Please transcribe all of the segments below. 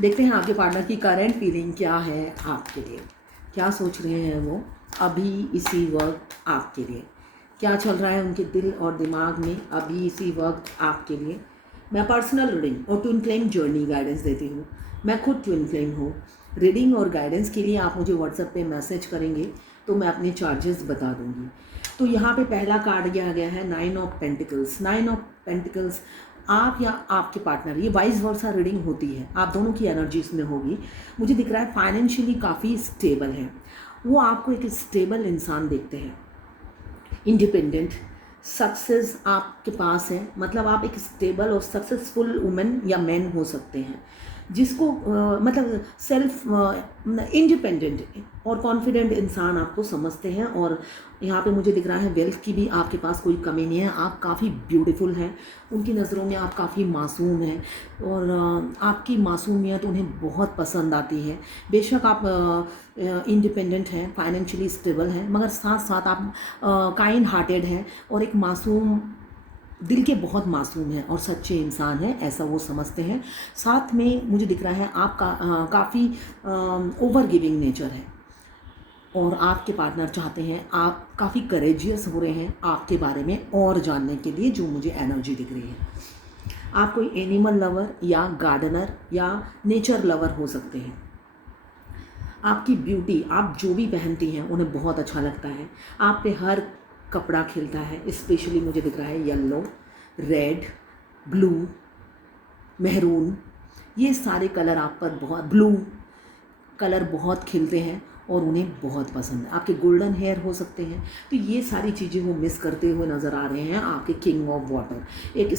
देखते हैं आपके पार्टनर की करंट फीलिंग क्या है आपके लिए, क्या सोच रहे हैं वो अभी इसी वक्त आपके लिए, क्या चल रहा है उनके दिल और दिमाग में अभी इसी वक्त आपके लिए। मैं पर्सनल रीडिंग और ट्विन फ्लेम जर्नी गाइडेंस देती हूँ। मैं खुद ट्विन फ्लेम हूँ। रीडिंग और गाइडेंस के लिए आप मुझे व्हाट्सएप पे मैसेज करेंगे तो मैं अपने चार्जेस बता दूँगी। तो यहाँ पे पहला कार्ड दिया गया है 9 ऑफ पेंटिकल्स। 9 ऑफ पेंटिकल्स आप या आपके पार्टनर, ये वाइस वर्सा रीडिंग होती है, आप दोनों की एनर्जी इसमें होगी। मुझे दिख रहा है फाइनेंशियली काफ़ी स्टेबल है, वो आपको एक स्टेबल इंसान देखते हैं, इंडिपेंडेंट। सक्सेस आपके पास है, मतलब आप एक स्टेबल और सक्सेसफुल वुमेन या मैन हो सकते हैं जिसको मतलब सेल्फ इंडिपेंडेंट और कॉन्फिडेंट इंसान आपको समझते हैं। और यहाँ पे मुझे दिख रहा है वेल्थ की भी आपके पास कोई कमी नहीं है, आप काफ़ी ब्यूटीफुल हैं, उनकी नज़रों में आप काफ़ी मासूम हैं और आपकी मासूमियत उन्हें बहुत पसंद आती है। बेशक आप इंडिपेंडेंट हैं, फाइनेंशियली स्टेबल हैं, मगर साथ साथ आप काइंड हार्टेड हैं और एक मासूम दिल के बहुत मासूम हैं और सच्चे इंसान हैं, ऐसा वो समझते हैं। साथ में मुझे दिख रहा है आपका काफ़ी ओवर गिविंग नेचर है और आपके पार्टनर चाहते हैं, आप काफ़ी करेजियस हो रहे हैं आपके बारे में और जानने के लिए, जो मुझे एनर्जी दिख रही है। आप कोई एनिमल लवर या गार्डनर या नेचर लवर हो सकते हैं। आपकी ब्यूटी, आप जो भी पहनती हैं उन्हें बहुत अच्छा लगता है, आप पे हर कपड़ा खिलता है। स्पेशली मुझे दिख रहा है येलो, रेड, ब्लू, मेहरून, ये सारे कलर आप पर बहुत, ब्लू कलर बहुत खिलते हैं और उन्हें बहुत पसंद है। आपके गोल्डन हेयर हो सकते हैं, तो ये सारी चीज़ें वो मिस करते हुए नज़र आ रहे हैं। आपके किंग ऑफ वाटर, एक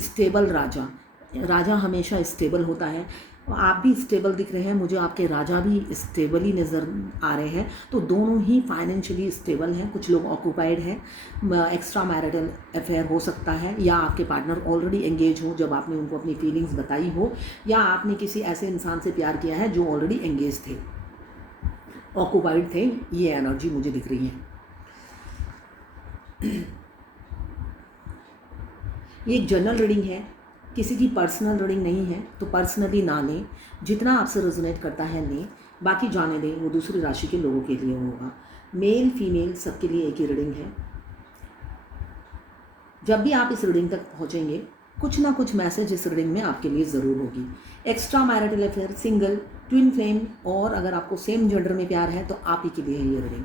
स्टेबल राजा, राजा हमेशा स्टेबल होता है, आप भी स्टेबल दिख रहे हैं मुझे, आपके राजा भी स्टेबल ही नज़र आ रहे हैं। तो दोनों ही फाइनेंशियली स्टेबल हैं। कुछ लोग ऑक्यूपाइड हैं, एक्स्ट्रा मैरिटल अफेयर हो सकता है, या आपके पार्टनर ऑलरेडी एंगेज हो जब आपने उनको अपनी फीलिंग्स बताई हो, या आपने किसी ऐसे इंसान से प्यार किया है जो ऑलरेडी एंगेज थे, ऑक्यूपाइड थे। ये एनर्जी मुझे दिख रही है। ये एक जनरल रीडिंग है, किसी की पर्सनल रीडिंग नहीं है, तो पर्सनली ना लें, जितना आपसे रेजोनेट करता है लें, बाकी जाने दें, वो दूसरी राशि के लोगों के लिए होगा। मेल फीमेल सबके लिए एक ही रीडिंग है। जब भी आप इस रीडिंग तक पहुंचेंगे, कुछ ना कुछ मैसेज इस रीडिंग में आपके लिए ज़रूर होगी। Extra marital affair, single, twin flame, और अगर आपको सेम जेंडर में प्यार है तो आप ही के लिए है ये रीडिंग।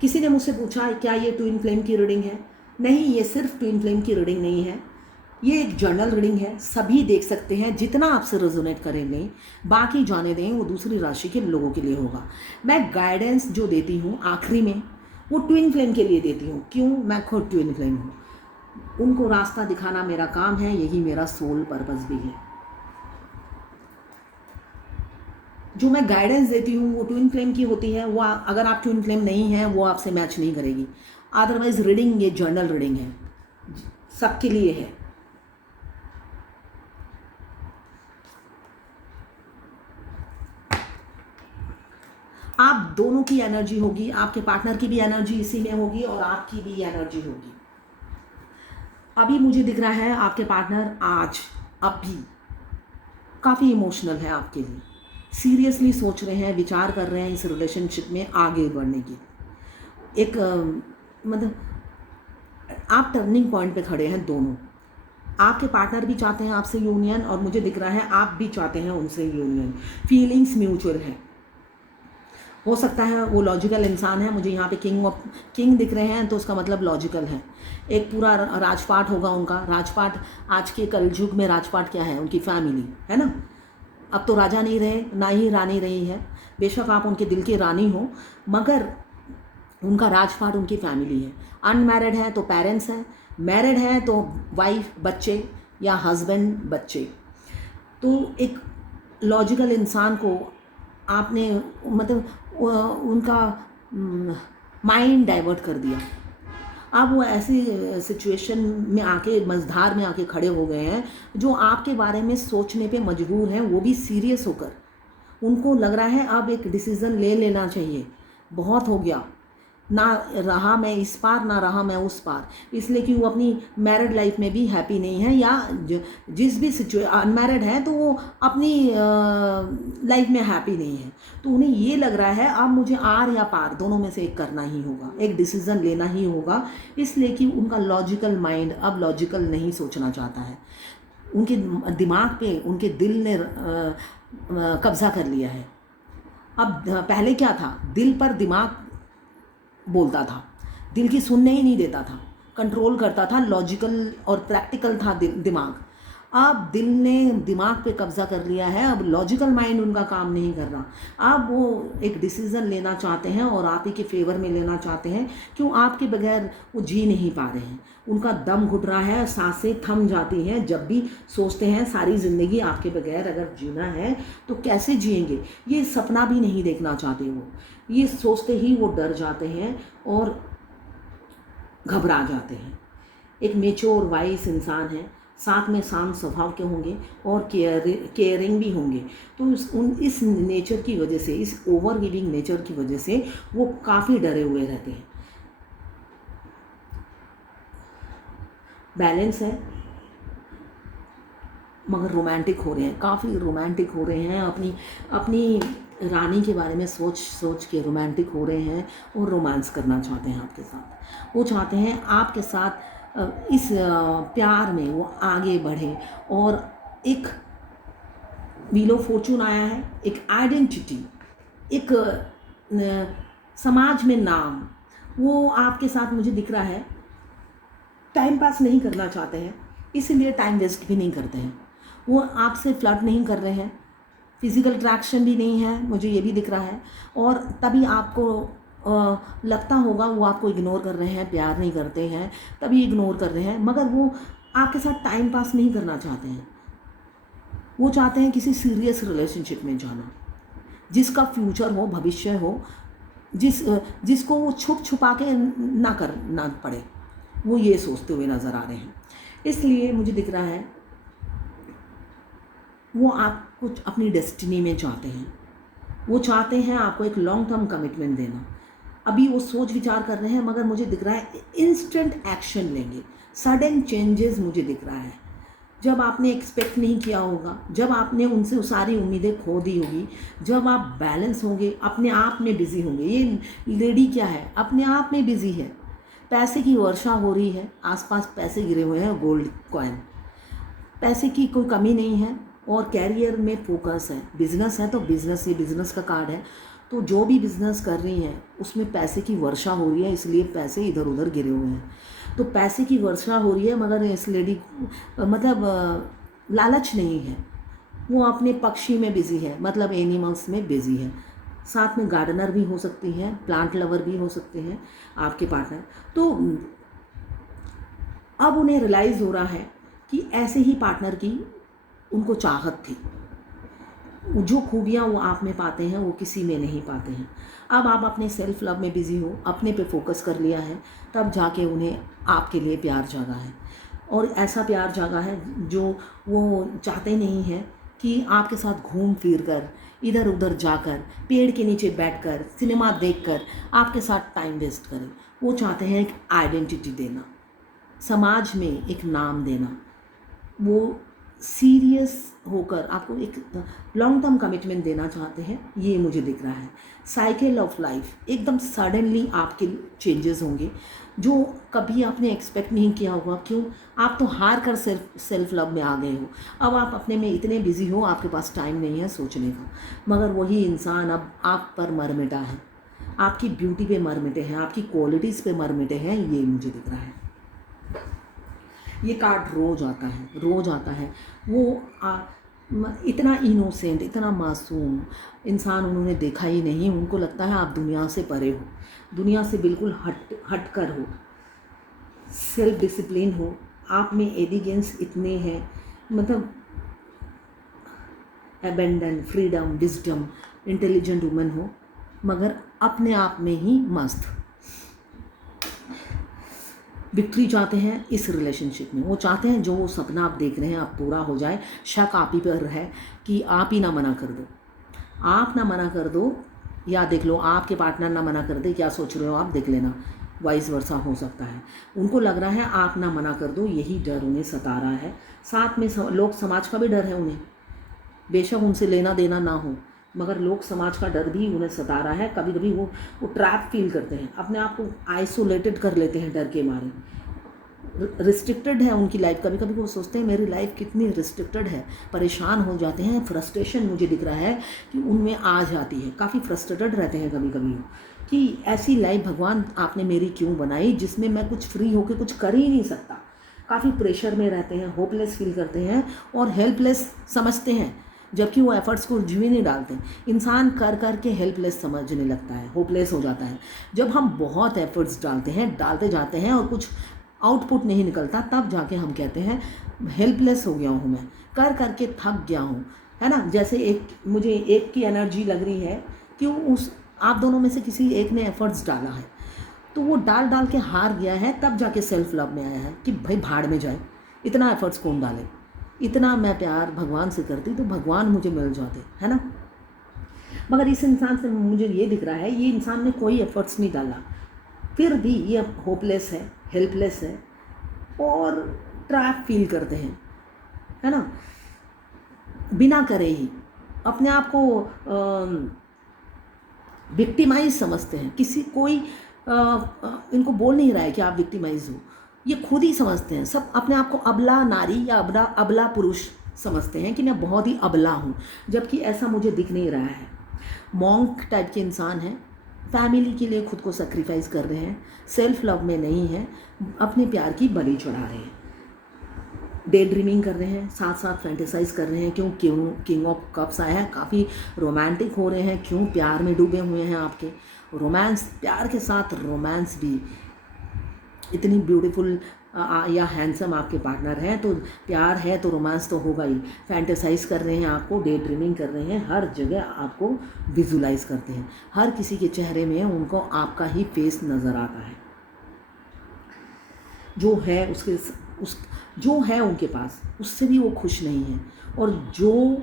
किसी ने मुझसे पूछा क्या ये ट्विन फ्लेम की रीडिंग है? नहीं, ये सिर्फ ट्विन फ्लेम की रीडिंग नहीं है, ये एक जर्नल रीडिंग है, सभी देख सकते हैं, जितना आपसे रेजोनेट करेंगे, बाकी जाने दें, वो दूसरी राशि के लोगों के लिए होगा। मैं गाइडेंस जो देती हूँ आखिरी में, वो ट्विन फ्लेम के लिए देती हूँ। क्यों? मैं खुद ट्विन फ्लेम हूँ, उनको रास्ता दिखाना मेरा काम है, यही मेरा सोल पर्पस भी है। जो मैं गाइडेंस देती हूँ वो ट्विन फ्लेम की होती है, वो अगर आप ट्विन फ्लेम नहीं हैं वो आपसे मैच नहीं करेगी। अदरवाइज रीडिंग ये जर्नल रीडिंग है, सबके लिए है। आप दोनों की एनर्जी होगी, आपके पार्टनर की भी एनर्जी इसी में होगी और आपकी भी एनर्जी होगी। अभी मुझे दिख रहा है आपके पार्टनर आज अभी काफ़ी इमोशनल है आपके लिए, सीरियसली सोच रहे हैं, विचार कर रहे हैं इस रिलेशनशिप में आगे बढ़ने की। एक मतलब आप टर्निंग पॉइंट पे खड़े हैं दोनों। आपके पार्टनर भी चाहते हैं आपसे यूनियन और मुझे दिख रहा है आप भी चाहते हैं उनसे यूनियन। फीलिंग्स म्यूचुअल है, हो सकता है वो लॉजिकल इंसान है। मुझे यहाँ पे किंग दिख रहे हैं तो उसका मतलब लॉजिकल है। एक पूरा राजपाट होगा उनका। राजपाट आज के कलयुग में राजपाट क्या है? उनकी फैमिली है ना। अब तो राजा नहीं रहे, ना ही रानी रही है। बेशक आप उनके दिल की रानी हो, मगर उनका राजपाट उनकी फैमिली है। अनमैरिड है तो पेरेंट्स हैं, मैरिड है तो वाइफ, बच्चे या हस्बैंड, बच्चे। तो एक लॉजिकल इंसान को आपने मतलब उनका माइंड डाइवर्ट कर दिया। अब वो ऐसी सिचुएशन में आके, मझधार में आके खड़े हो गए हैं जो आपके बारे में सोचने पे मजबूर हैं, वो भी सीरियस होकर। उनको लग रहा है अब एक डिसीज़न ले लेना चाहिए, बहुत हो गया, ना रहा मैं इस पार ना रहा मैं उस पार, इसलिए कि वो अपनी मैरिड लाइफ में भी हैप्पी नहीं है, या जिस भी अनमैरिड है तो वो अपनी लाइफ में हैप्पी नहीं है। तो उन्हें ये लग रहा है अब मुझे आर या पार दोनों में से एक करना ही होगा, एक डिसीज़न लेना ही होगा, इसलिए कि उनका लॉजिकल माइंड अब लॉजिकल नहीं सोचना चाहता है। उनके दिमाग पे उनके दिल ने कब्ज़ा कर लिया है। अब पहले क्या था, दिल पर दिमाग बोलता था, दिल की सुनने ही नहीं देता था, कंट्रोल करता था, लॉजिकल और प्रैक्टिकल था दिमाग। अब दिल ने दिमाग पे कब्ज़ा कर लिया है, अब लॉजिकल माइंड उनका काम नहीं कर रहा। अब वो एक डिसीज़न लेना चाहते हैं और आप ही के फेवर में लेना चाहते हैं, क्यों आपके बगैर वो जी नहीं पा रहे हैं, उनका दम घुट रहा है, सांसें थम जाती हैं जब भी सोचते हैं सारी ज़िंदगी आपके बगैर अगर जीना है तो कैसे जिएंगे। ये सपना भी नहीं देखना चाहते वो, ये सोचते ही वो डर जाते हैं और घबरा जाते हैं। एक मेच्योर वाइस इंसान है, साथ में शांत स्वभाव के होंगे और केयरिंग भी होंगे, तो इस नेचर की वजह से, इस ओवर गिविंग नेचर की वजह से वो काफ़ी डरे हुए रहते हैं। बैलेंस है मगर रोमांटिक हो रहे हैं, काफ़ी रोमांटिक हो रहे हैं, अपनी रानी के बारे में सोच सोच के रोमांटिक हो रहे हैं और रोमांस करना चाहते हैं आपके साथ। वो चाहते हैं आपके साथ इस प्यार में वो आगे बढ़े और एक व्हील ऑफ फॉर्चून आया है, एक आइडेंटिटी, एक समाज में नाम, वो आपके साथ मुझे दिख रहा है। टाइम पास नहीं करना चाहते हैं, इसीलिए टाइम वेस्ट भी नहीं करते हैं। वो आपसे फ्लर्ट नहीं कर रहे हैं, फिज़िकल अट्रैक्शन भी नहीं है, मुझे ये भी दिख रहा है। और तभी आपको लगता होगा वो आपको इग्नोर कर रहे हैं, प्यार नहीं करते हैं, तभी इग्नोर कर रहे हैं, मगर वो आपके साथ टाइम पास नहीं करना चाहते हैं। वो चाहते हैं किसी सीरियस रिलेशनशिप में जाना, जिसका फ्यूचर हो, भविष्य हो, जिसको वो छुप छुपा के ना करना पड़े, वो ये सोचते हुए नज़र आ रहे हैं। इसलिए मुझे दिख रहा है वो आप कुछ अपनी डेस्टिनी में चाहते हैं, वो चाहते हैं आपको एक लॉन्ग टर्म कमिटमेंट देना। अभी वो सोच विचार कर रहे हैं, मगर मुझे दिख रहा है इंस्टेंट एक्शन लेंगे, सडन चेंजेस मुझे दिख रहा है। जब आपने एक्सपेक्ट नहीं किया होगा, जब आपने उनसे सारी उम्मीदें खो दी होगी, जब आप बैलेंस होंगे, अपने आप में बिज़ी होंगे। ये लेडी क्या है, अपने आप में बिज़ी है, पैसे की वर्षा हो रही है, आसपास पैसे गिरे हुए हैं, गोल्ड कॉइन, पैसे की कोई कमी नहीं है और कैरियर में फोकस है। बिज़नेस है तो बिज़नेस, ये बिज़नेस का कार्ड है, तो जो भी बिज़नेस कर रही हैं उसमें पैसे की वर्षा हो रही है, इसलिए पैसे इधर उधर गिरे हुए हैं। तो पैसे की वर्षा हो रही है, मगर इस लेडी मतलब लालच नहीं है, वो अपने पक्षी में बिज़ी है, मतलब एनिमल्स में बिज़ी है। साथ में गार्डनर भी हो सकती हैं, प्लांट लवर भी हो सकते हैं आपके पार्टनर। तो अब उन्हें रियलाइज़ हो रहा है कि ऐसे ही पार्टनर की उनको चाहत थी, जो खूबियाँ वो आप में पाते हैं वो किसी में नहीं पाते हैं। अब आप अपने सेल्फ लव में बिज़ी हो, अपने पे फोकस कर लिया है, तब जाके उन्हें आपके लिए प्यार जागा है, और ऐसा प्यार जागा है जो वो चाहते नहीं हैं कि आपके साथ घूम फिर कर, इधर उधर जाकर, पेड़ के नीचे बैठकर, सिनेमा देखकर आपके साथ टाइम वेस्ट करें। वो चाहते हैं एक आइडेंटिटी देना, समाज में एक नाम देना, वो सीरियस होकर आपको एक लॉन्ग टर्म कमिटमेंट देना चाहते हैं, ये मुझे दिख रहा है। साइकिल ऑफ लाइफ एकदम सडनली आपके चेंजेस होंगे जो कभी आपने एक्सपेक्ट नहीं किया होगा। क्यों, आप तो हार कर सेल्फ लव में आ गए हो, अब आप अपने में इतने बिजी हो, आपके पास टाइम नहीं है सोचने का। मगर वही इंसान अब आप पर मर मिटा है, आपकी ब्यूटी पे मर मिटे हैं, आपकी क्वालिटीज़ पे मर मिटे हैं, ये मुझे दिख रहा है। ये कार्ड रोज आता है, रोज आता है। वो इतना इनोसेंट, इतना मासूम इंसान उन्होंने देखा ही नहीं। उनको लगता है आप दुनिया से परे हो, दुनिया से बिल्कुल हट कर हो, सेल्फ डिसिप्लिन हो, आप में एलिगेंस इतने हैं, मतलब abandon, freedom, wisdom, intelligent woman हो, मगर अपने आप में ही मस्त। विक्ट्री चाहते हैं इस रिलेशनशिप में, वो चाहते हैं जो वो सपना आप देख रहे हैं आप पूरा हो जाए। शक आप ही पर है कि आप ही ना मना कर दो, आप ना मना कर दो या देख लो आपके पार्टनर ना मना कर दे, क्या सोच रहे हो आप, देख लेना, वाइस वर्सा हो सकता है। उनको लग रहा है आप ना मना कर दो, यही डर उन्हें सता रहा है। साथ में लोग समाज का भी डर है उन्हें, बेशक उनसे लेना देना ना हो, मगर लोग समाज का डर भी उन्हें सता रहा है। कभी कभी वो ट्रैप फील करते हैं, अपने आप को आइसोलेटेड कर लेते हैं डर के मारे। रिस्ट्रिक्टेड है उनकी लाइफ, कभी कभी वो सोचते हैं मेरी लाइफ कितनी रिस्ट्रिक्टेड है, परेशान हो जाते हैं। फ्रस्ट्रेशन मुझे दिख रहा है कि उनमें आ जाती है, काफ़ी फ्रस्ट्रेटेड रहते हैं कभी कभी कि ऐसी लाइफ भगवान आपने मेरी क्यों बनाई जिसमें मैं कुछ फ्री होकर कुछ कर ही नहीं सकता। काफ़ी प्रेशर में रहते हैं, होपलेस फील करते हैं और हेल्पलेस समझते हैं, जबकि वो एफर्ट्स को जी नहीं डालते। इंसान कर कर के हेल्पलेस समझने लगता है, होपलेस हो जाता है। जब हम बहुत एफर्ट्स डालते जाते हैं और कुछ आउटपुट नहीं निकलता, तब जाके हम कहते हैं हेल्पलेस हो गया हूँ, मैं कर करके थक गया हूँ, है ना। जैसे मुझे एक की एनर्जी लग रही है कि आप दोनों में से किसी एक ने एफर्ट्स डाला है, तो वो डाल के हार गया है, तब जाके सेल्फ लव में आया है कि भाई भाड़ में जाए, इतना एफर्ट्स कौन डाले, इतना मैं प्यार भगवान से करती तो भगवान मुझे मिल जाते, है ना। मगर इस इंसान से मुझे ये दिख रहा है, ये इंसान ने कोई एफर्ट्स नहीं डाला, फिर भी ये होपलेस है, हेल्पलेस है और ट्रैप फील करते हैं, है ना। बिना करे ही अपने आप को विक्टिमाइज समझते हैं। कोई इनको बोल नहीं रहा है कि आप विक्टिमाइज हो, ये खुद ही समझते हैं। सब अपने आप को अबला नारी या अबला पुरुष समझते हैं कि मैं बहुत ही अबला हूँ, जबकि ऐसा मुझे दिख नहीं रहा है। मॉन्क टाइप के इंसान हैं, फैमिली के लिए खुद को सेक्रीफाइस कर रहे हैं, सेल्फ लव में नहीं है, अपने प्यार की बलि चढ़ा रहे हैं, डे ड्रीमिंग कर रहे हैं, साथ साथ फैंटेसाइज कर रहे हैं। क्यों किंग ऑफ कप्स आया है, काफ़ी रोमांटिक हो रहे हैं, क्यों प्यार में डूबे हुए हैं आपके। रोमांस, प्यार के साथ रोमांस भी, इतनी ब्यूटीफुल या हैंडसम आपके पार्टनर हैं तो प्यार है तो रोमांस तो होगा ही। फैंटेसाइज कर रहे हैं आपको, डे ड्रीमिंग कर रहे हैं, हर जगह आपको विजुलाइज करते हैं, हर किसी के चेहरे में उनको आपका ही फेस नज़र आता है। जो है जो है उनके पास, उससे भी वो खुश नहीं है, और जो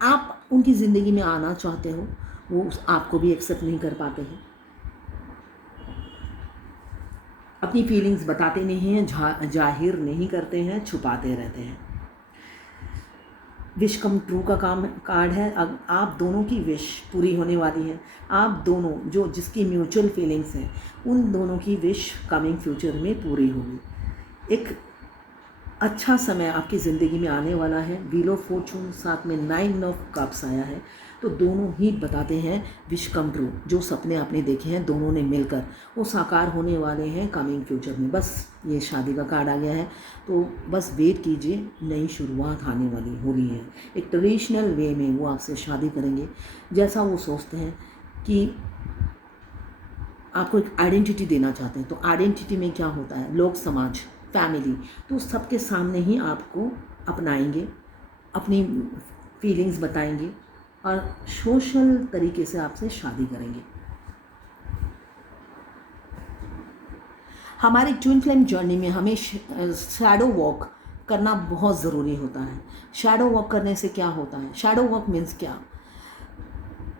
आप उनकी ज़िंदगी में आना चाहते हो वो आपको भी एक्सेप्ट नहीं कर पाते हैं। अपनी फीलिंग्स बताते नहीं हैं, जाहिर नहीं करते हैं, छुपाते रहते हैं। विश कम ट्रू का कार्ड है। अब आप दोनों की विश पूरी होने वाली है। आप दोनों जिसकी म्यूचुअल फीलिंग्स हैं, उन दोनों की विश कमिंग फ्यूचर में पूरी होगी। एक अच्छा समय आपकी ज़िंदगी में आने वाला है। व्हील ऑफ फॉर्चून, साथ में 9 ऑफ कप्स आया है, तो दोनों ही बताते हैं विश कम ट्रू। जो सपने आपने देखे हैं दोनों ने मिलकर, वो साकार होने वाले हैं कमिंग फ्यूचर में। बस ये शादी का कार्ड आ गया है, तो बस वेट कीजिए, नई शुरुआत आने वाली हो रही है। एक ट्रेडिशनल वे में वो आपसे शादी करेंगे, जैसा वो सोचते हैं कि आपको एक आइडेंटिटी देना चाहते हैं। तो आइडेंटिटी में क्या होता है, लोग, समाज, फैमिली, तो सबके सामने ही आपको अपनाएंगे, अपनी फीलिंग्स बताएंगे और सोशल तरीके से आपसे शादी करेंगे। हमारी ट्विन फ्लेम जर्नी में हमें शैडो वॉक करना बहुत ज़रूरी होता है। शैडो वॉक करने से क्या होता है, शैडो वॉक मीन्स क्या।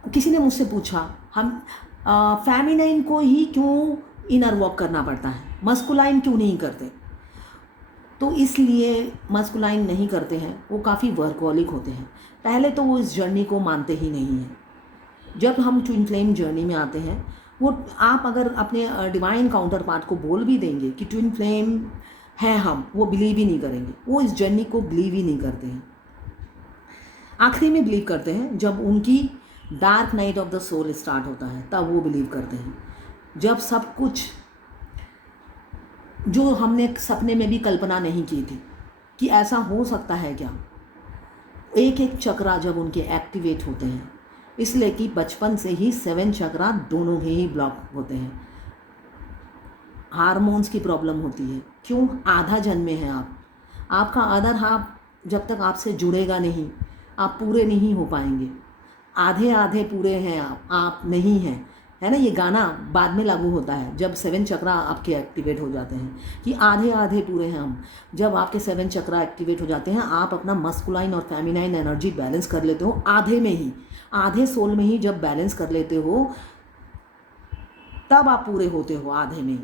किसी ने मुझसे पूछा, हम फेमिनाइन को ही क्यों इनर वॉक करना पड़ता है, मस्कुलाइन क्यों नहीं करते। तो इसलिए मस्कुलाइन नहीं करते हैं, वो काफ़ी वर्कहॉलिक होते हैं। पहले तो वो इस जर्नी को मानते ही नहीं हैं। जब हम ट्विन फ्लेम जर्नी में आते हैं, वो आप अगर अपने डिवाइन काउंटर पार्ट को बोल भी देंगे कि ट्विन फ्लेम हैं हम, वो बिलीव ही नहीं करेंगे। वो इस जर्नी को बिलीव ही नहीं करते हैं। आखिरी में बिलीव करते हैं जब उनकी dark night of the soul start होता है, तब वो बिलीव करते हैं। जब सब कुछ जो हमने सपने में भी कल्पना नहीं की थी कि ऐसा हो सकता है क्या, एक एक चक्रा जब उनके एक्टिवेट होते हैं, इसलिए कि बचपन से ही 7 चक्रा दोनों के ही ब्लॉक होते हैं। हार्मोन्स की प्रॉब्लम होती है। क्यों, आधा जन्मे हैं आप, आपका अदर हाफ जब तक आपसे जुड़ेगा नहीं, आप पूरे नहीं हो पाएंगे। आधे आधे पूरे हैं आप नहीं हैं, है ना। ये गाना बाद में लागू होता है जब 7 चक्रा आपके एक्टिवेट हो जाते हैं, कि आधे आधे पूरे हैं हम। जब आपके 7 चक्रा एक्टिवेट हो जाते हैं, आप अपना मस्कुलाइन और फेमिनाइन एनर्जी बैलेंस कर लेते हो आधे में ही, आधे सोल में ही जब बैलेंस कर लेते हो तब आप पूरे होते हो आधे में ही।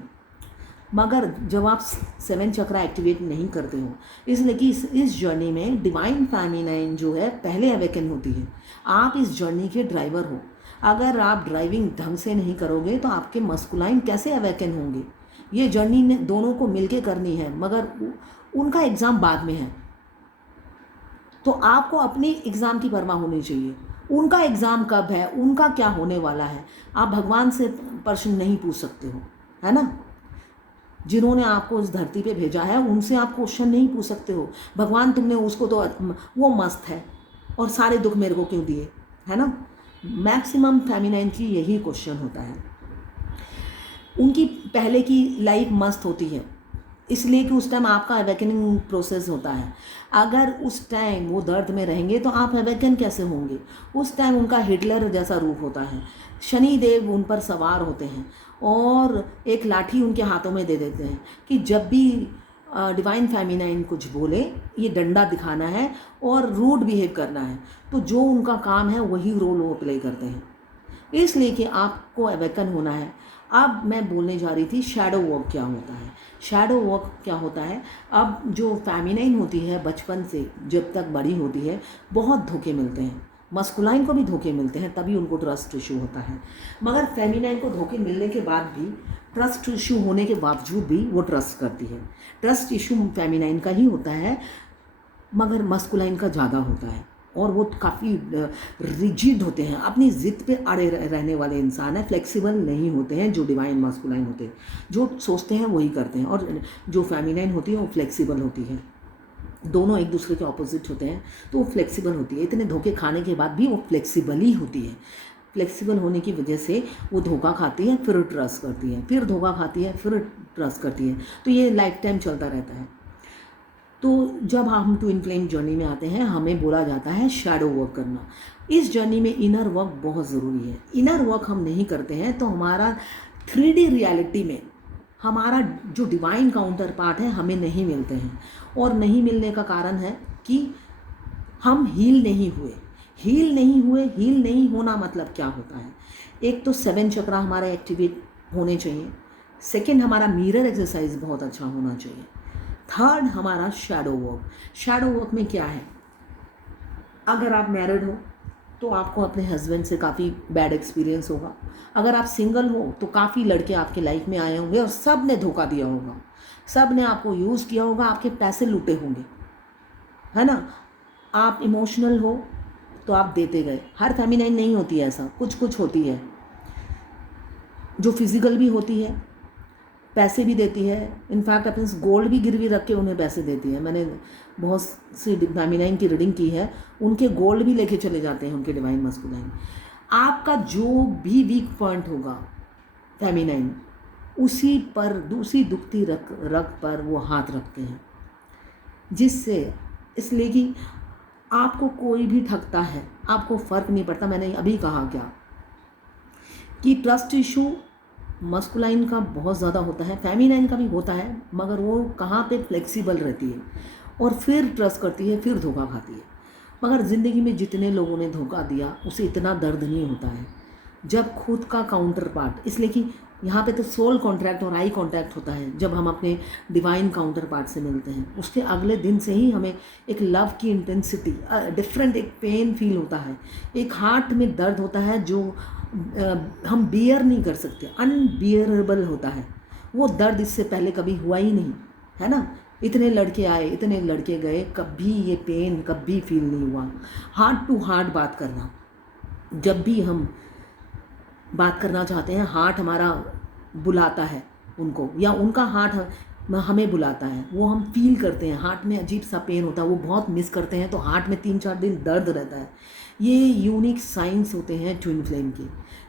मगर जब आप 7 चक्रा एक्टिवेट नहीं करते हो, इसलिए कि इस जर्नी में डिवाइन फेमिनाइन जो है पहले अवेकन होती है। आप इस जर्नी के ड्राइवर हो। अगर आप ड्राइविंग ढंग से नहीं करोगे तो आपके मस्कुलाइन कैसे अवेकन होंगे। ये जर्नी ने दोनों को मिलके करनी है, मगर उनका एग्ज़ाम बाद में है। तो आपको अपनी एग्ज़ाम की परवाह होनी चाहिए। उनका एग्ज़ाम कब है, उनका क्या होने वाला है, आप भगवान से प्रश्न नहीं पूछ सकते हो, है ना। जिन्होंने आपको इस धरती पे भेजा है उनसे आप क्वेश्चन नहीं पूछ सकते हो, भगवान तुमने उसको तो वो मस्त है और सारे दुख मेरे को क्यों दिए, है ना। मैक्सिमम फेमिनाइन की यही क्वेश्चन होता है। उनकी पहले की लाइफ मस्त होती है, इसलिए कि उस टाइम आपका अवेकनिंग प्रोसेस होता है। अगर उस टाइम वो दर्द में रहेंगे तो आप अवेकन कैसे होंगे। उस टाइम उनका हिटलर जैसा रूप होता है, शनि देव उन पर सवार होते हैं और एक लाठी उनके हाथों में दे देते हैं कि जब भी डिवाइन फेमिनाइन कुछ बोले, ये डंडा दिखाना है और रूड बिहेव करना है। तो जो उनका काम है वही रोल वो प्ले करते हैं, इसलिए कि आपको अवेकन होना है। अब मैं बोलने जा रही थी शैडो वॉक क्या होता है। शैडो वॉक क्या होता है, अब जो फेमिनाइन होती है बचपन से जब तक बड़ी होती है बहुत धोखे मिलते हैं, मस्कुलाइन को भी धोखे मिलते हैं, तभी उनको ट्रस्ट इशू होता है। मगर फेमिनाइन को धोखे मिलने के बाद भी, ट्रस्ट इशू होने के बावजूद भी वो ट्रस्ट करती है। ट्रस्ट इशू फेमिनाइन का ही होता है मगर मस्कुलाइन का ज़्यादा होता है, और वो काफ़ी रिजिड होते हैं, अपनी ज़िद पे अड़े रहने वाले इंसान हैं, फ्लेक्सिबल नहीं होते हैं जो डिवाइन मस्कुलाइन होते हैं। जो सोचते हैं वही करते हैं, और जो फेमिनाइन होती है वो फ्लेक्सिबल होती है। दोनों एक दूसरे के ऑपोजिट होते हैं तो वो फ्लेक्सिबल होती है। इतने धोखे खाने के बाद भी वो फ्लेक्सिबल ही होती है। फ्लेक्सिबल होने की वजह से वो धोखा खाती है, फिर ट्रस्ट करती है, फिर धोखा खाती है, फिर ट्रस्ट करती है। तो ये लाइफ टाइम चलता रहता है। तो जब हम ट्विन फ्लेम जर्नी में आते हैं, हमें बोला जाता है शैडो वर्क करना। इस जर्नी में इनर वर्क बहुत ज़रूरी है। इनर वर्क हम नहीं करते हैं तो हमारा 3D रियलिटी में हमारा जो डिवाइन काउंटर पार्ट है हमें नहीं मिलते हैं, और नहीं मिलने का कारण है कि हम हील नहीं हुए। हील नहीं होना मतलब क्या होता है, एक तो 7 चक्रा हमारा एक्टिवेट होने चाहिए, सेकंड हमारा मिरर एक्सरसाइज बहुत अच्छा होना चाहिए, थर्ड हमारा शैडो वर्क। शैडो वर्क में क्या है, अगर आप मैरिड हो तो आपको अपने हस्बैंड से काफ़ी बैड एक्सपीरियंस होगा। अगर आप सिंगल हो तो काफ़ी लड़के आपके लाइफ में आए होंगे और सब ने धोखा दिया होगा, सब ने आपको यूज़ किया होगा, आपके पैसे लूटे होंगे, है ना। आप इमोशनल हो तो आप देते गए। हर फेमिनाइन नहीं होती है ऐसा, कुछ कुछ होती है जो फिजिकल भी होती है, पैसे भी देती है। इनफैक्ट अपने गोल्ड भी गिरवी रख के उन्हें पैसे देती है। मैंने बहुत सी फेमिनाइन की रीडिंग की है, उनके गोल्ड भी लेके चले जाते हैं उनके डिवाइन मस्कुलाइन। आपका जो भी वीक पॉइंट होगा फेमिनाइन, उसी पर दूसरी दुखती रग पर वो हाथ रखते हैं, जिससे, इसलिए कि आपको कोई भी ठगता है, आपको फ़र्क नहीं पड़ता। मैंने अभी कहा क्या कि ट्रस्ट इशू मस्कुलाइन का बहुत ज़्यादा होता है, फेमिनाइन का भी होता है, मगर वो कहाँ पे फ्लेक्सिबल रहती है और फिर ट्रस्ट करती है, फिर धोखा खाती है। मगर ज़िंदगी में जितने लोगों ने धोखा दिया उसे इतना दर्द नहीं होता है जब खुद का काउंटर पार्ट, इसलिए कि यहाँ पे तो सोल कॉन्ट्रैक्ट और आई कॉन्टैक्ट होता है जब हम अपने डिवाइन काउंटर पार्ट से मिलते हैं। उसके अगले दिन से ही हमें एक लव की इंटेंसिटी डिफरेंट, एक पेन फील होता है, एक हार्ट में दर्द होता है जो हम बियर नहीं कर सकते, अनबियरेबल होता है। वो दर्द इससे पहले कभी हुआ ही नहीं, है ना। इतने लड़के आए, इतने लड़के गए, कभी ये पेन कभी फील नहीं हुआ। हार्ट टू हार्ट बात करना, जब भी हम बात करना चाहते हैं, हार्ट हमारा बुलाता है उनको, या उनका हार्ट हमें बुलाता है, वो हम फील करते हैं। हार्ट में अजीब सा पेन होता है, वो बहुत मिस करते हैं, तो हार्ट में 3-4 दिन दर्द रहता है। ये यूनिक साइंस होते हैं ट्विन फ्लेम के,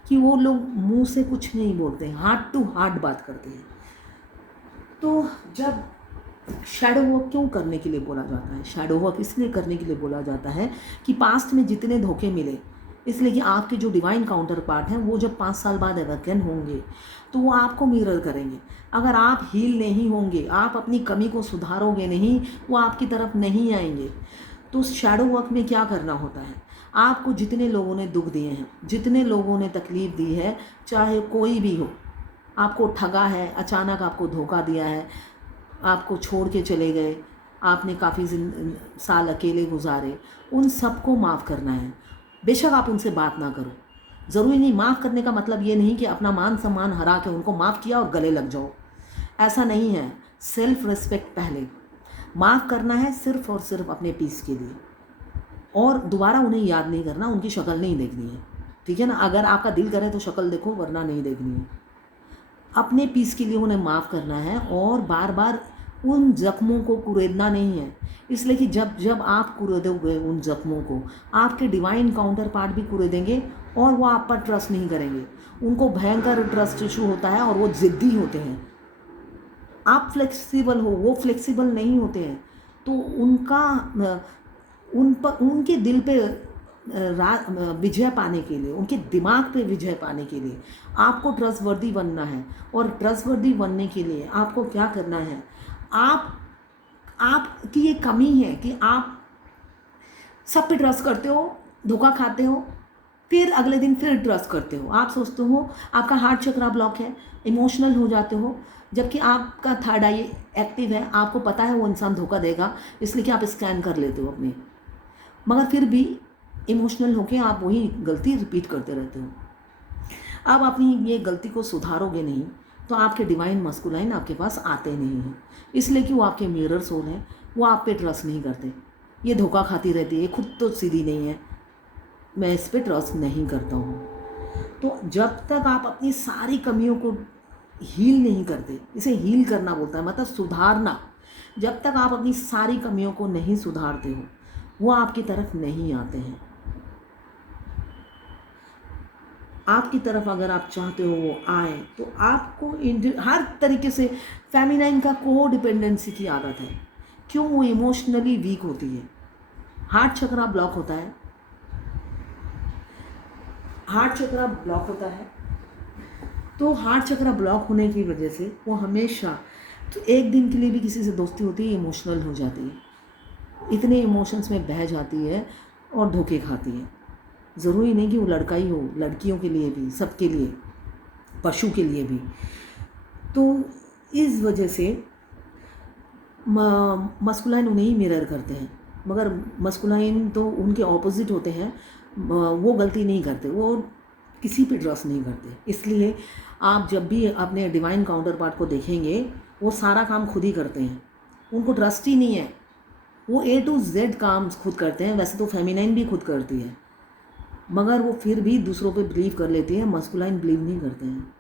कि वो लोग मुंह से कुछ नहीं बोलते हैं, हार्ट टू हार्ट बात करते हैं। तो जब शैडो वर्क क्यों करने के लिए बोला जाता है, शैडो वर्क इसलिए करने के लिए बोला जाता है कि पास्ट में जितने धोखे मिले, इसलिए कि आपके जो डिवाइन काउंटर पार्ट हैं वो जब 5 साल बाद अवेकन होंगे तो वो आपको मिरर करेंगे। अगर आप हील नहीं होंगे, आप अपनी कमी को सुधारोगे नहीं, वो आपकी तरफ नहीं आएंगे। तो शैडो वर्क में क्या करना होता है, आपको जितने लोगों ने दुख दिए हैं, जितने लोगों ने तकलीफ़ दी है, चाहे कोई भी हो, आपको ठगा है, अचानक आपको धोखा दिया है, आपको छोड़ के चले गए, आपने काफ़ी साल अकेले गुजारे, उन सबको माफ़ करना है। बेशक आप उनसे बात ना करो, ज़रूरी नहीं। माफ़ करने का मतलब ये नहीं कि अपना मान सम्मान हरा के उनको माफ़ किया और गले लग जाओ, ऐसा नहीं है। सेल्फ रिस्पेक्ट पहले। माफ़ करना है सिर्फ़ और सिर्फ अपने पीस के लिए, और दोबारा उन्हें याद नहीं करना, उनकी शक्ल नहीं देखनी है, ठीक है ना। अगर आपका दिल करे तो शक्ल देखो, वरना नहीं देखनी है। अपने पीस के लिए उन्हें माफ़ करना है और बार बार उन ज़ख्मों को कुरेदना नहीं है। इसलिए कि जब जब आप कुरेदोगे उन ज़ख्मों को, आपके डिवाइन काउंटर पार्ट भी कुरेदेंगे और वो आप पर ट्रस्ट नहीं करेंगे। उनको भयंकर ट्रस्ट इशू होता है और वो ज़िद्दी होते हैं। आप फ्लेक्सिबल हो, वो फ्लेक्सिबल नहीं होते हैं। तो उनके दिल पे विजय पाने के लिए, उनके दिमाग पे विजय पाने के लिए आपको ट्रस्टवर्दी बनना है। और ट्रस्टवर्दी बनने के लिए आपको क्या करना है, आपकी ये कमी है कि आप सब पे ट्रस्ट करते हो, धोखा खाते हो, फिर अगले दिन फिर ट्रस्ट करते हो। आप सोचते हो आपका हार्ट चक्रा ब्लॉक है, इमोशनल हो जाते हो, जबकि आपका थर्ड आई एक्टिव है। आपको पता है वो इंसान धोखा देगा, इसलिए कि आप स्कैन कर लेते हो अपने, मगर फिर भी इमोशनल होके आप वही गलती रिपीट करते रहते हो। अब अपनी ये गलती को सुधारोगे नहीं तो आपके डिवाइन मस्कुलाइन आपके पास आते नहीं हैं, इसलिए कि वो आपके मिरर सोल हैं, वो आप पे ट्रस्ट नहीं करते। ये धोखा खाती रहती है, खुद तो सीधी नहीं है, मैं इस पे ट्रस्ट नहीं करता हूँ। तो जब तक आप अपनी सारी कमियों को हील नहीं करते, इसे हील करना बोलता है, मतलब सुधारना, जब तक आप अपनी सारी कमियों को नहीं सुधारते हो वो आपकी तरफ नहीं आते हैं। आपकी तरफ अगर आप चाहते हो वो आए तो आपको हर तरीके से, फेमिनाइन का को डिपेंडेंसी की आदत है। क्यों? वो इमोशनली वीक होती है, हार्ट चक्रा ब्लॉक होता है, हार्ट चक्रा ब्लॉक होता है। तो हार्ट चक्रा ब्लॉक होने की वजह से वो हमेशा, तो एक दिन के लिए भी किसी से दोस्ती होती है, इमोशनल हो जाती है, इतने इमोशंस में बह जाती है और धोखे खाती है। ज़रूरी नहीं कि वो लड़का ही हो, लड़कियों के लिए भी, सबके लिए, पशु के लिए भी। तो इस वजह से मस्कुलाइन उन्हें ही मिरर करते हैं, मगर मस्कुलाइन तो उनके ऑपोजिट होते हैं। वो गलती नहीं करते, वो किसी पे ट्रस्ट नहीं करते। इसलिए आप जब भी अपने डिवाइन काउंटर पार्ट को देखेंगे, वो सारा काम खुद ही करते हैं, उनको ट्रस्ट ही नहीं है। वो A to Z काम खुद करते हैं। वैसे तो फेमिनाइन भी खुद करती है, मगर वो फिर भी दूसरों पे बिलीव कर लेती है, मस्कुलाइन बिलीव नहीं करते हैं।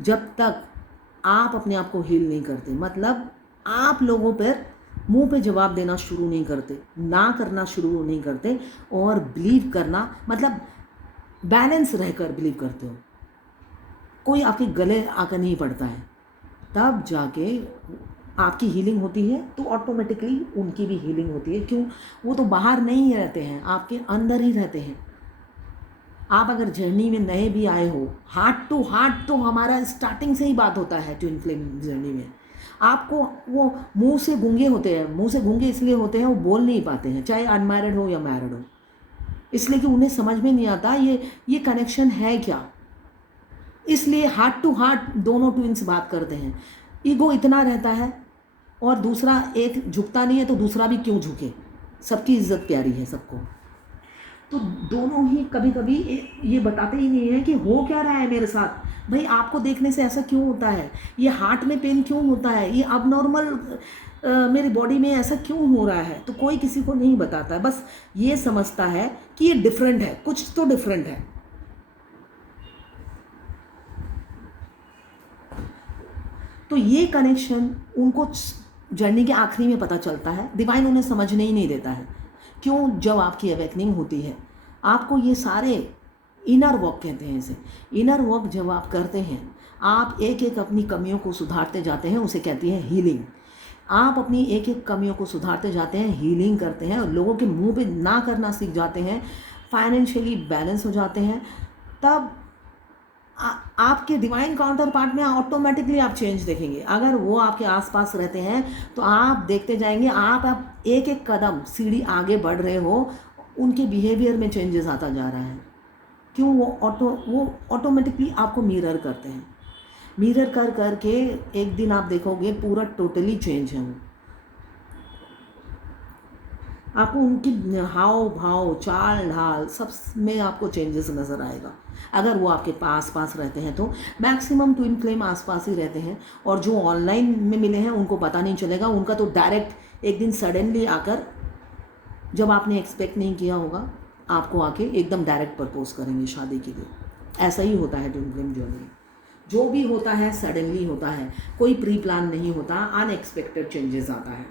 जब तक आप अपने आप को हील नहीं करते, मतलब आप लोगों पर मुंह पे जवाब देना शुरू नहीं करते, ना करना शुरू नहीं करते, और बिलीव करना मतलब बैलेंस रहकर बिलीव करते हो, कोई आपके गले आकर नहीं पड़ता है, तब जाके आपकी हीलिंग होती है। तो ऑटोमेटिकली उनकी भी हीलिंग होती है। क्यों? वो तो बाहर नहीं रहते हैं, आपके अंदर ही रहते हैं। आप अगर जर्नी में नए भी आए हो, हार्ट टू हार्ट तो हमारा स्टार्टिंग से ही बात होता है ट्विन फ्लेम जर्नी में। आपको वो मुंह से गूंगे होते हैं, मुंह से गूंगे इसलिए होते हैं वो बोल नहीं पाते हैं, चाहे अनमैरिड हो या मैरिड हो, इसलिए कि उन्हें समझ में नहीं आता ये कनेक्शन है क्या। इसलिए हार्ट टू हार्ट दोनों ट्विन्स बात करते हैं। ईगो इतना रहता है और दूसरा एक झुकता नहीं है, तो दूसरा भी क्यों झुके, सबकी इज्जत प्यारी है सबको। तो दोनों ही कभी कभी ये बताते ही नहीं है कि हो क्या रहा है मेरे साथ। भाई आपको देखने से ऐसा क्यों होता है, ये हार्ट में पेन क्यों होता है, ये अब नॉर्मल मेरी बॉडी में ऐसा क्यों हो रहा है। तो कोई किसी को नहीं बताता है, बस ये समझता है कि ये डिफरेंट है, कुछ तो डिफरेंट है। तो ये कनेक्शन उनको जर्नी के आखिरी में पता चलता है, डिवाइन उन्हें समझने ही नहीं देता है। क्यों? जब आपकी अवेकनिंग होती है, आपको ये सारे इनर वर्क कहते हैं इसे, इनर वर्क जब आप करते हैं, आप एक एक अपनी कमियों को सुधारते जाते हैं, उसे कहती है हीलिंग। आप अपनी एक एक कमियों को सुधारते जाते हैं, हीलिंग करते हैं, और लोगों के मुंह पे ना करना सीख जाते हैं, फाइनेंशियली बैलेंस हो जाते हैं, तब आपके डिवाइन काउंटर पार्ट में ऑटोमेटिकली आप चेंज देखेंगे। अगर वो आपके आसपास रहते हैं तो आप देखते जाएंगे, आप एक एक कदम सीढ़ी आगे बढ़ रहे हो, उनके बिहेवियर में चेंजेस आता जा रहा है। क्यों? वो ऑटोमेटिकली आपको मिरर करते हैं। मिरर कर करके एक दिन आप देखोगे पूरा टोटली चेंज है वो। आपको उनकी हाव भाव, चाल ढाल, सब में आपको चेंजेस नज़र आएगा। अगर वो आपके पास रहते हैं तो मैक्सिमम ट्विन फ्लेम आसपास ही रहते हैं, और जो ऑनलाइन में मिले हैं उनको पता नहीं चलेगा। उनका तो डायरेक्ट एक दिन सडनली आकर, जब आपने एक्सपेक्ट नहीं किया होगा, आपको आके एकदम डायरेक्ट प्रपोज करेंगे शादी के लिए। ऐसा ही होता है ट्विन फ्लेम ज्वेलरी। जो भी होता है सडनली होता है, कोई प्री प्लान नहीं होता, अनएक्सपेक्टेड चेंजेस आता है।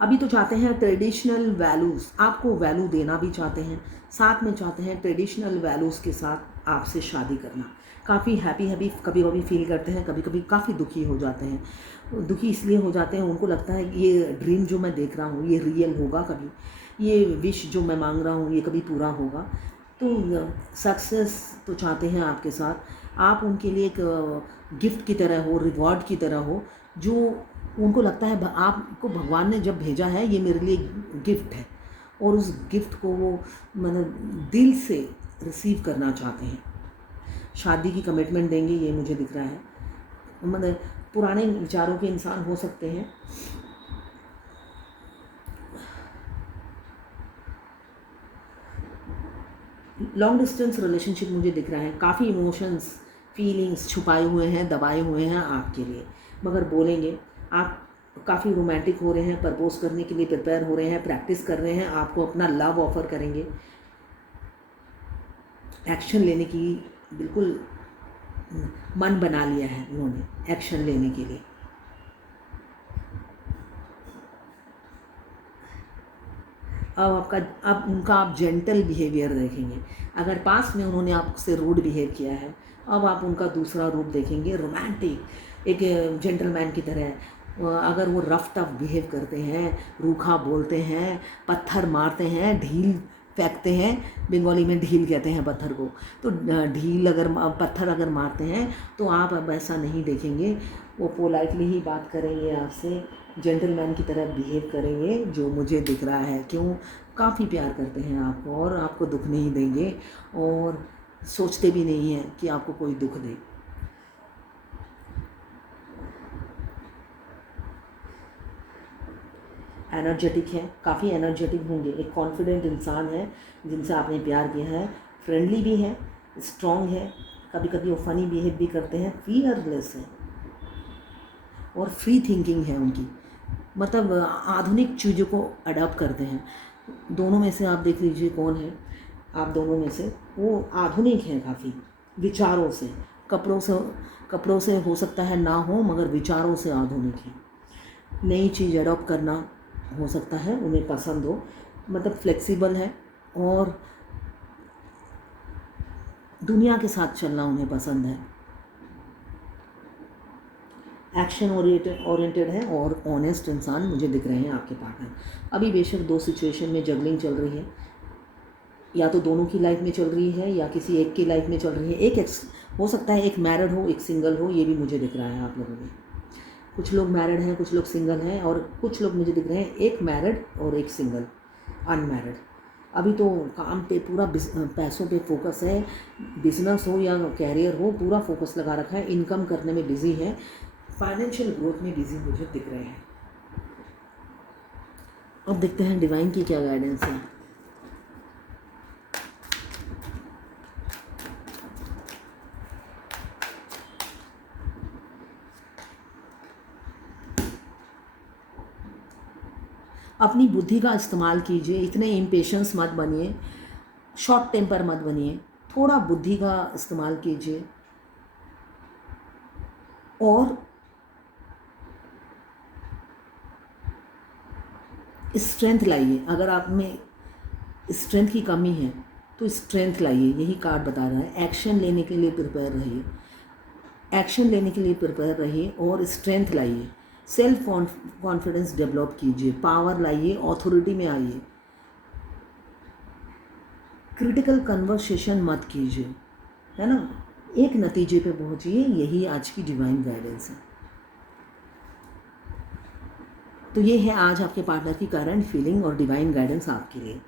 अभी तो चाहते हैं ट्रेडिशनल वैल्यूज़, आपको वैल्यू देना भी चाहते हैं, साथ में चाहते हैं ट्रेडिशनल वैल्यूज़ के साथ आपसे शादी करना। काफ़ी हैप्पी कभी कभी फील करते हैं, कभी कभी काफ़ी दुखी हो जाते हैं। दुखी इसलिए हो जाते हैं, उनको लगता है कि ये ड्रीम जो मैं देख रहा हूँ ये रियल होगा कभी, ये विश जो मैं मांग रहा हूँ ये कभी पूरा होगा। तो सक्सेस तो चाहते हैं आपके साथ, आप उनके लिए एक गिफ्ट की तरह हो, रिवॉर्ड की तरह हो, जो उनको लगता है आपको भगवान ने जब भेजा है ये मेरे लिए गिफ्ट है, और उस गिफ्ट को वो मतलब दिल से रिसीव करना चाहते हैं। शादी की कमिटमेंट देंगे, ये मुझे दिख रहा है। मतलब पुराने विचारों के इंसान हो सकते हैं। लॉन्ग डिस्टेंस रिलेशनशिप मुझे दिख रहा है, काफ़ी इमोशंस, फीलिंग्स छुपाए हुए हैं, दबाए हुए हैं आपके लिए, मगर बोलेंगे। आप काफ़ी रोमांटिक हो रहे हैं, प्रपोज करने के लिए प्रिपेयर हो रहे हैं, प्रैक्टिस कर रहे हैं, आपको अपना लव ऑफर करेंगे। एक्शन लेने की बिल्कुल मन बना लिया है उन्होंने, एक्शन लेने के लिए। अब उनका आप जेंटल बिहेवियर देखेंगे। अगर पास में उन्होंने आपसे रूड बिहेव किया है, अब आप उनका दूसरा रूप देखेंगे, रोमांटिक, एक जेंटलमैन की तरह। अगर वो रफ टफ बिहेव करते हैं, रूखा बोलते हैं, पत्थर मारते हैं, ढील फेंकते हैं, बंगाली में ढील कहते हैं पत्थर को, तो पत्थर अगर मारते हैं तो आप अब ऐसा नहीं देखेंगे। वो पोलाइटली ही बात करेंगे आपसे, जेंटलमैन की तरह बिहेव करेंगे, जो मुझे दिख रहा है। क्यों? काफ़ी प्यार करते हैं आपको, और आपको दुख नहीं देंगे, और सोचते भी नहीं हैं कि आपको कोई दुख दे। एनर्जेटिक है, काफ़ी एनर्जेटिक होंगे, एक कॉन्फिडेंट इंसान है जिनसे आपने प्यार किया है, फ्रेंडली भी है, स्ट्रॉन्ग है, कभी कभी वो फनी बिहेव भी करते हैं, फियरलेस है, और फ्री थिंकिंग है उनकी, मतलब आधुनिक चीज़ों को अडॉप्ट करते हैं। दोनों में से आप देख लीजिए कौन है, आप दोनों में से वो आधुनिक हैं काफ़ी, विचारों से, कपड़ों से हो सकता है ना हो, मगर विचारों से आधुनिक है। नई चीज़ अडॉप्ट करना हो सकता है उन्हें पसंद हो, मतलब फ्लेक्सिबल है, और दुनिया के साथ चलना उन्हें पसंद है। एक्शन ओरिएंटेड है और ऑनेस्ट इंसान मुझे दिख रहे हैं आपके पार्टनर। अभी बेशक दो सिचुएशन में जगलिंग चल रही है, या तो दोनों की लाइफ में चल रही है या किसी एक की लाइफ में चल रही है। एक हो सकता है एक मैरिड हो, एक सिंगल हो, ये भी मुझे दिख रहा है आप लोगों में। कुछ लोग मैरिड हैं, कुछ लोग सिंगल हैं, और कुछ लोग मुझे दिख रहे हैं एक मैरिड और एक सिंगल, अनमैरिड। अभी तो काम पे पूरा पैसों पे फोकस है, बिजनेस हो या कैरियर हो, पूरा फोकस लगा रखा है, इनकम करने में बिजी है, फाइनेंशियल ग्रोथ में बिजी मुझे दिख रहे हैं। अब देखते हैं डिवाइन की क्या गाइडेंस है। अपनी बुद्धि का इस्तेमाल कीजिए, इतने इम्पेशंस मत बनिए, शॉर्ट टेम्पर मत बनिए, थोड़ा बुद्धि का इस्तेमाल कीजिए, और स्ट्रेंथ लाइए। अगर आप में स्ट्रेंथ की कमी है तो स्ट्रेंथ लाइए, यही कार्ड बता रहा है। एक्शन लेने के लिए प्रिपेयर रहिए, एक्शन लेने के लिए प्रिपेयर रहिए, और स्ट्रेंथ लाइए। सेल्फ कॉन्फिडेंस डेवलप कीजिए, पावर लाइए, ऑथोरिटी में आइए, क्रिटिकल कन्वर्सेशन मत कीजिए, है ना, एक नतीजे पे पहुंचिए। यही आज की डिवाइन गाइडेंस है। तो ये है आज आपके पार्टनर की करंट फीलिंग और डिवाइन गाइडेंस आपके लिए।